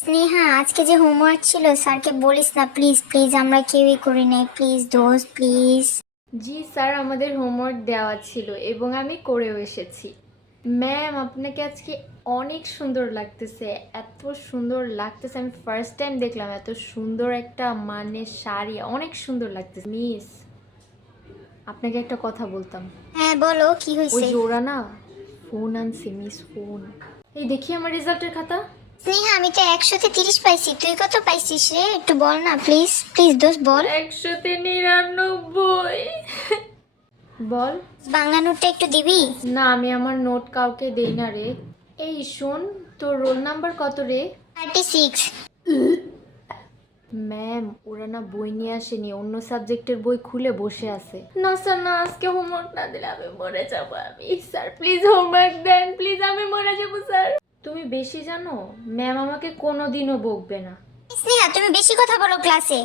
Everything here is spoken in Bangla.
স্নেহা, আজকে যে হোমওয়ার্ক ছিল স্যারকে বলিস না প্লিজ প্লিজ, আমরা কেউই করি নাই, প্লিজ দোস্ত প্লিজ। জি স্যার, আমাদের হোমওয়ার্ক দেওয়া ছিল এবং আমি করেও এসেছি। ম্যাম, আপনাকে আজকে অনেক সুন্দর লাগতেছে, এত সুন্দর লাগতেছে। আমি ফার্স্ট টাইম দেখলাম এত সুন্দর একটা শাড়ি, অনেক সুন্দর লাগতেছে। মিস, আপনাকে একটা কথা বলতাম। হ্যাঁ বলো, কি ওই হয়েছে? যে ওরা না ফোন আনছে, মিস ফোন। এই দেখি আমার রেজাল্টের খাতা। স্নেহা, আমি তো 100-30 পাইছি, তুই কত পাইছিস রে? একটু বল না প্লিজ প্লিজ দোস্ত বল। 199। বল। বাংলা নোটটা একটু দিবি? না, আমি আমার নোট কাউকে দেই না রে। এই শোন, তোর রোল নাম্বার কত রে? 36। ম্যাম, ওরা না বই নিয়ে আসেনি, অন্য সাবজেক্টের বই খুলে বসে আছে। না স্যার না, আজকে হোমওয়ার্ক না দিলে আমি মরে যাব। আমি স্যার প্লিজ হোমওয়ার্ক দেন প্লিজ, আমি মরে যাব স্যার। তুমি বেশি জানো, ম্যাম আমাকে কোনোদিনও বকবে না। স্নেহা, তুমি বেশি কথা বলো ক্লাসে।